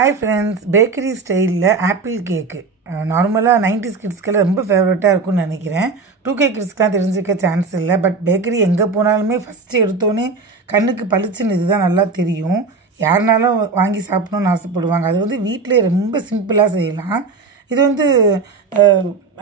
Hi friends, bakery style apple cake. நார்மலா 90s கிட்ஸ்க்கு ரொம்ப ஃபேவரட்டா இருக்கும்னு நினைக்கிறேன். 2K கிட்ஸ்க்குலாம் தெரிஞ்சிக்க சான்ஸ் இல்ல. பட் பேக்கரி எங்க போனாலுமே ஃபர்ஸ்ட் எடுத்தோனே கண்ணுக்கு பளிச்சுன்னு இதுதான் நல்லா தெரியும். யாருனாலும் வாங்கி சாப்பிடணும்னு ஆசைப்படுவாங்க. அது வந்து வீட்லயே ரொம்ப சிம்பிளா செய்யலாம். இது வந்து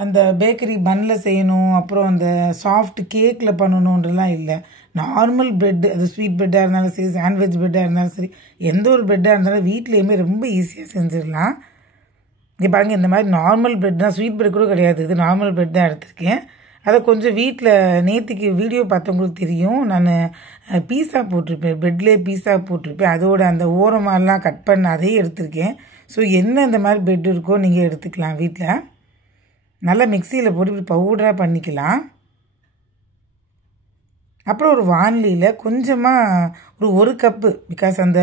அந்த பேக்கரி பன்ல செய்யணும், அப்புறம் அந்த சாஃப்ட் கேக்ல பண்ணணும்ன்றலாம் இல்லை. நார்மல் பிரெட், அது ஸ்வீட் பிரெட்டாக இருந்தாலும் சரி, சாண்ட்விச் பிரெட்டாக இருந்தாலும் சரி, எந்த ஒரு பிரெட்டாக இருந்தாலும் வீட்லேயுமே ரொம்ப ஈஸியாக செஞ்சிடலாம். இங்கே பாருங்கள், இந்த மாதிரி நார்மல் பிரெட் தான், ஸ்வீட் பிரெட் கூட கிடையாது, இது நார்மல் பிரெட் தான் எடுத்திருக்கேன். அதை கொஞ்சம் வீட்டில் நேற்றுக்கு வீடியோ பார்த்தவங்களுக்கு தெரியும், நான் பீஸா போட்டிருப்பேன், பிரெட்லேயே பீஸா போட்டிருப்பேன். அதோட அந்த ஓரமாலாம் கட் பண்ண அதையும் எடுத்திருக்கேன். ஸோ என்ன இந்த மாதிரி பிரெட் இருக்கோ நீங்கள் எடுத்துக்கலாம். வீட்டில் நல்லா மிக்சியில் போட்டு இப்படி பவுடராக பண்ணிக்கலாம். அப்புறம் ஒரு வானிலையில் கொஞ்சமாக ஒரு கப்பு, பிகாஸ் அந்த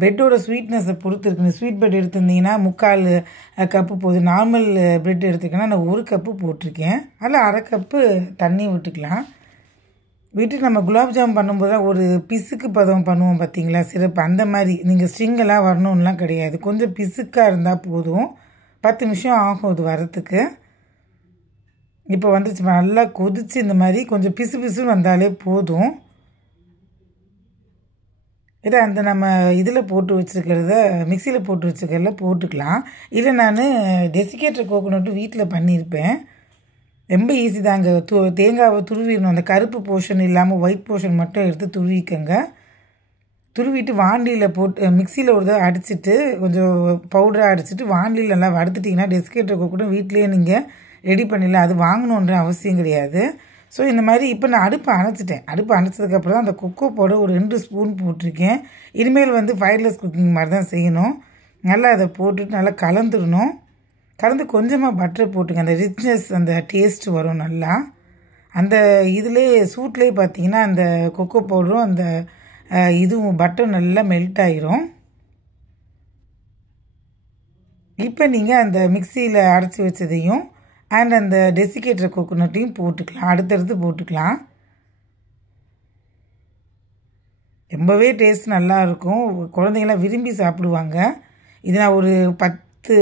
பிரெட்டோட ஸ்வீட்னஸை பொறுத்து இருக்குங்க. ஸ்வீட் பிரெட் எடுத்திருந்தீங்கன்னா 3/4 கப்பு போதும். நார்மல் பிரெட் எடுத்துக்கன்னா நான் 1 கப்பு போட்டிருக்கேன். அதில் 1/2 கப்பு தண்ணி விட்டுக்கலாம். வீட்டுக்கு நம்ம குலாப்ஜாம் பண்ணும்போது தான் ஒரு பிசுக்கு பதம் பண்ணுவோம் பார்த்தீங்களா, சிறப்பு அந்த மாதிரி. நீங்கள் ஸ்ட்ரிங்கெல்லாம் வரணும்லாம் கிடையாது, கொஞ்சம் பிசுக்காக இருந்தால் போதும். 10 நிமிஷம் ஆகும் இது வரத்துக்கு. இப்போ வந்துச்சு, நல்லா கொதிச்சு இந்த மாதிரி கொஞ்சம் பிசு பிசுன்னு வந்தாலே போதும். இதை அந்த நம்ம இதில் போட்டு வச்சுருக்கிறத, மிக்சியில் போட்டு வச்சுக்கிறத போட்டுக்கலாம். இல்லை நான் டெசிகேட்டட் கோகோனட்டும் வீட்டில் பண்ணியிருப்பேன். ரொம்ப ஈஸி தாங்க. தேங்காவை துருவிடணும், அந்த கருப்பு போர்ஷன் இல்லாமல் ஒயிட் போர்ஷன் மட்டும் எடுத்து துருவிக்கங்க. துருவிட்டு வாண்டியில் போட்டு மிக்சியில் ஒரு தடவை அடிச்சுட்டு கொஞ்சம் பவுடராக அடிச்சுட்டு வாண்டியில் நல்லா வறுத்துட்டிங்கன்னா டெசிகேட்டட் கோகோனட் வீட்லேயே நீங்கள் ரெடி பண்ணிடலாம். அது வாங்கணுன்ற அவசியம் கிடையாது. ஸோ இந்த மாதிரி இப்போ நான் அடுப்பை அணைச்சிட்டேன். அடுப்பு அணைச்சதுக்கப்புறம் தான் அந்த கொக்கோ பவுடர் ஒரு 2 ஸ்பூன் போட்டிருக்கேன். இனிமேல் வந்து ஃபயர்லெஸ் குக்கிங் மாதிரி தான் செய்யணும். நல்லா அதை போட்டுட்டு நல்லா கலந்துடணும். கலந்து கொஞ்சமாக பட்டர் போட்டுங்க, அந்த ரிச்னஸ், அந்த டேஸ்ட் வரும் நல்லா. அந்த இதிலே சூட்லேயே பார்த்தீங்கன்னா அந்த கொக்கோ பவுடரும் அந்த இதுவும் பட்டர் நல்லா மெல்ட் ஆயிரும். இப்போ நீங்கள் அந்த மிக்சியில் அரைச்சி வச்சதையும் அண்ட் அந்த டெசிகேட்டட் கோகோனட்டையும் போட்டுக்கலாம், அடுத்தடுத்து போட்டுக்கலாம். ரொம்பவே டேஸ்ட் நல்லாயிருக்கும், குழந்தைங்களாம் விரும்பி சாப்பிடுவாங்க. இது நான் ஒரு 10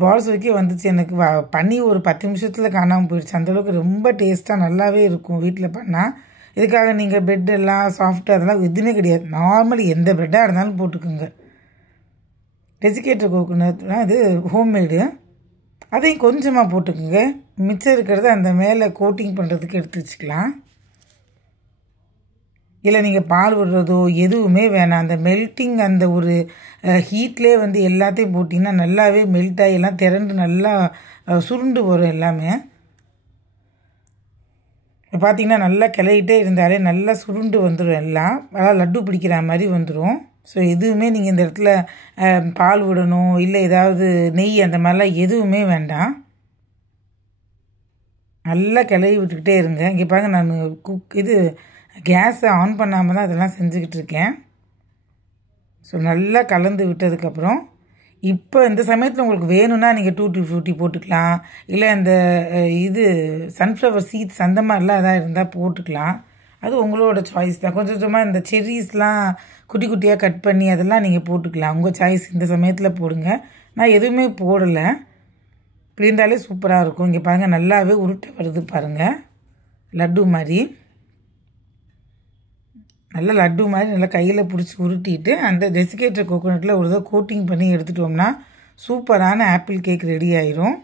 பால்ஸ் வரைக்கும் வந்துச்சு எனக்கு. பண்ணி ஒரு 10 நிமிஷத்தில் காணாமல் போயிடுச்சு. அந்தளவுக்கு ரொம்ப டேஸ்ட்டாக நல்லாவே இருக்கும் வீட்டில் பண்ணால். இதுக்காக நீங்கள் பிரெட் எல்லாம் சாஃப்டாக அதெல்லாம் எதுவுமே கிடையாது. நார்மல் எந்த பிரெட்டாக இருந்தாலும் போட்டுக்கோங்க. டெசிகேட்டட் கோகோனட்லாம் இது ஹோம்மேடு, அதையும் கொஞ்சமாக போட்டுக்கோங்க. மிச்சம் இருக்கிறத அந்த மேலே கோட்டிங் பண்ணுறதுக்கு எடுத்து வச்சுக்கலாம். இல்லை நீங்கள் பால் விடுறதோ எதுவுமே வேணாம். அந்த மெல்ட்டிங், அந்த ஒரு ஹீட்லேயே வந்து எல்லாத்தையும் போட்டிங்கன்னா நல்லாவே மெல்ட் ஆகி எல்லாம் திரண்டு நல்லா சுருண்டு வரும் எல்லாமே. இப்போ பார்த்தீங்கன்னா நல்லா கிளறிட்டே இருந்தாலே நல்லா சுருண்டு வந்துடும் எல்லாம். அதாவது லட்டு பிடிக்கிற மாதிரி வந்துடும். ஸோ எதுவுமே நீங்கள் இந்த இடத்துல பால் விடணும் இல்லை ஏதாவது நெய் அந்த மாதிரிலாம் எதுவுமே வேண்டாம். நல்லா கிளறி விட்டுக்கிட்டே இருங்க. இங்கே பாருங்க, நான் இது கேஸை ஆன் பண்ணாமல் தான் அதெல்லாம் செஞ்சுக்கிட்டு இருக்கேன். ஸோ நல்லா கலந்து விட்டதுக்கப்புறம் இப்போ இந்த சமயத்தில் உங்களுக்கு வேணும்னா நீங்கள் டூட்டி ஃப்ரூட்டி போட்டுக்கலாம். இல்லை இந்த இது சன்ஃப்ளவர் சீட்ஸ் அந்த மாதிரிலாம் எதாவது இருந்தால் போட்டுக்கலாம். அது உங்களோட சாய்ஸ் தான். கொஞ்சம் கொஞ்சமாக இந்த செர்ரிஸ்லாம் குட்டி குட்டியாக கட் பண்ணி அதெல்லாம் நீங்கள் போட்டுக்கலாம், உங்கள் சாய்ஸ். இந்த சமயத்தில் போடுங்க. நான் எதுவுமே போடலை. இப்படி இருந்தாலே சூப்பராக இருக்கும். இங்கே பாருங்கள், நல்லாவே உருட்டை வருது பாருங்கள், லட்டு மாதிரி. நல்லா லட்டு மாதிரி நல்லா கையில் பிடிச்சி உருட்டிட்டு அந்த டெசிகேட்டட் கோகோனட்டில் ஒரு தடவை கோட்டிங் பண்ணி எடுத்துட்டோம்னா சூப்பரான ஆப்பிள் கேக் ரெடி ஆயிரும்.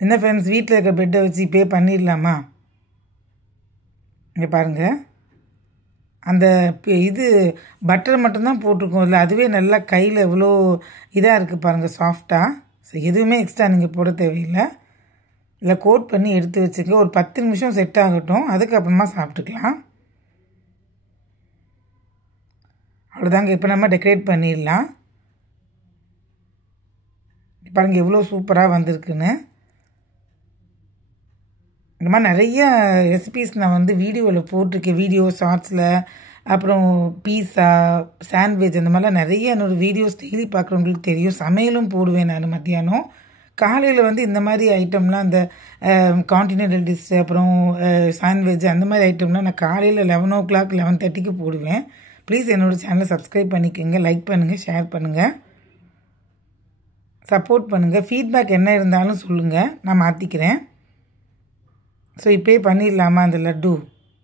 என்ன ஃப்ரெண்ட்ஸ், வீட்டில் இருக்க பிரெட்டை வச்சு இப்போயே பண்ணிடலாமா? இங்கே பாருங்கள், அந்த இது பட்டர் மட்டும்தான் போட்டிருக்கோம் இல்லை, அதுவே நல்லா கையில் எவ்வளோ இதாக இருக்குது பாருங்கள், சாஃப்டாக. ஸோ எதுவுமே எக்ஸ்ட்ரா நீங்கள் போட தேவையில்லை. இல்லை கோட் பண்ணி எடுத்து வச்சுக்க. ஒரு 10 நிமிஷம் செட் ஆகட்டும், அதுக்கப்புறமா சாப்பிட்டுக்கலாம். அவ்வளோதாங்க. இப்போ நம்ம டெக்கரேட் பண்ணிடலாம். பாருங்கள் எவ்வளோ சூப்பராக வந்திருக்குன்னு. இந்த மாதிரி நிறைய ரெசிபீஸ் நான் வந்து வீடியோவில் போட்டிருக்கேன், வீடியோ ஷார்ட்ஸில். அப்புறம் பீஸா, சாண்ட்விச், அந்த மாதிரிலாம் நிறைய என்னோட வீடியோஸ் டெய்லி பார்க்குறவங்களுக்கு தெரியும். சமையலும் போடுவேன் நான் மத்தியானம். காலையில் வந்து இந்த மாதிரி ஐட்டம்லாம், அந்த கான்டினென்டல் டிஷ், அப்புறம் சாண்ட்விச் அந்த மாதிரி ஐட்டம்லாம் நான் காலையில் 11 o'clock 11:30க்கு போடுவேன். ப்ளீஸ் என்னோடய சேனலை சப்ஸ்கிரைப் பண்ணிக்கோங்க, லைக் பண்ணுங்கள், ஷேர் பண்ணுங்கள், சப்போர்ட் பண்ணுங்கள். ஃபீட்பேக் என்ன இருந்தாலும் சொல்லுங்கள், நான் மாற்றிக்கிறேன். ஸோ இப்போயே பண்ணிடலாமா அந்த லட்டு?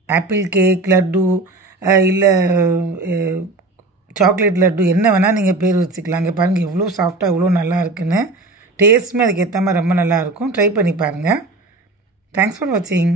ஆப்பிள் கேக் லட்டு இல்லை சாக்லேட் லட்டு என்ன வேணால் நீங்கள் பேர் வச்சுக்கலாம். இங்கே பாருங்கள் எவ்வளோ சாஃப்டாக எவ்வளோ நல்லா இருக்குன்னு. டேஸ்ட்டுமே அதுக்கு ஏற்ற மாதிரி ரொம்ப நல்லாயிருக்கும். ட்ரை பண்ணி பாருங்கள். தேங்க்ஸ் ஃபார் வாட்சிங்.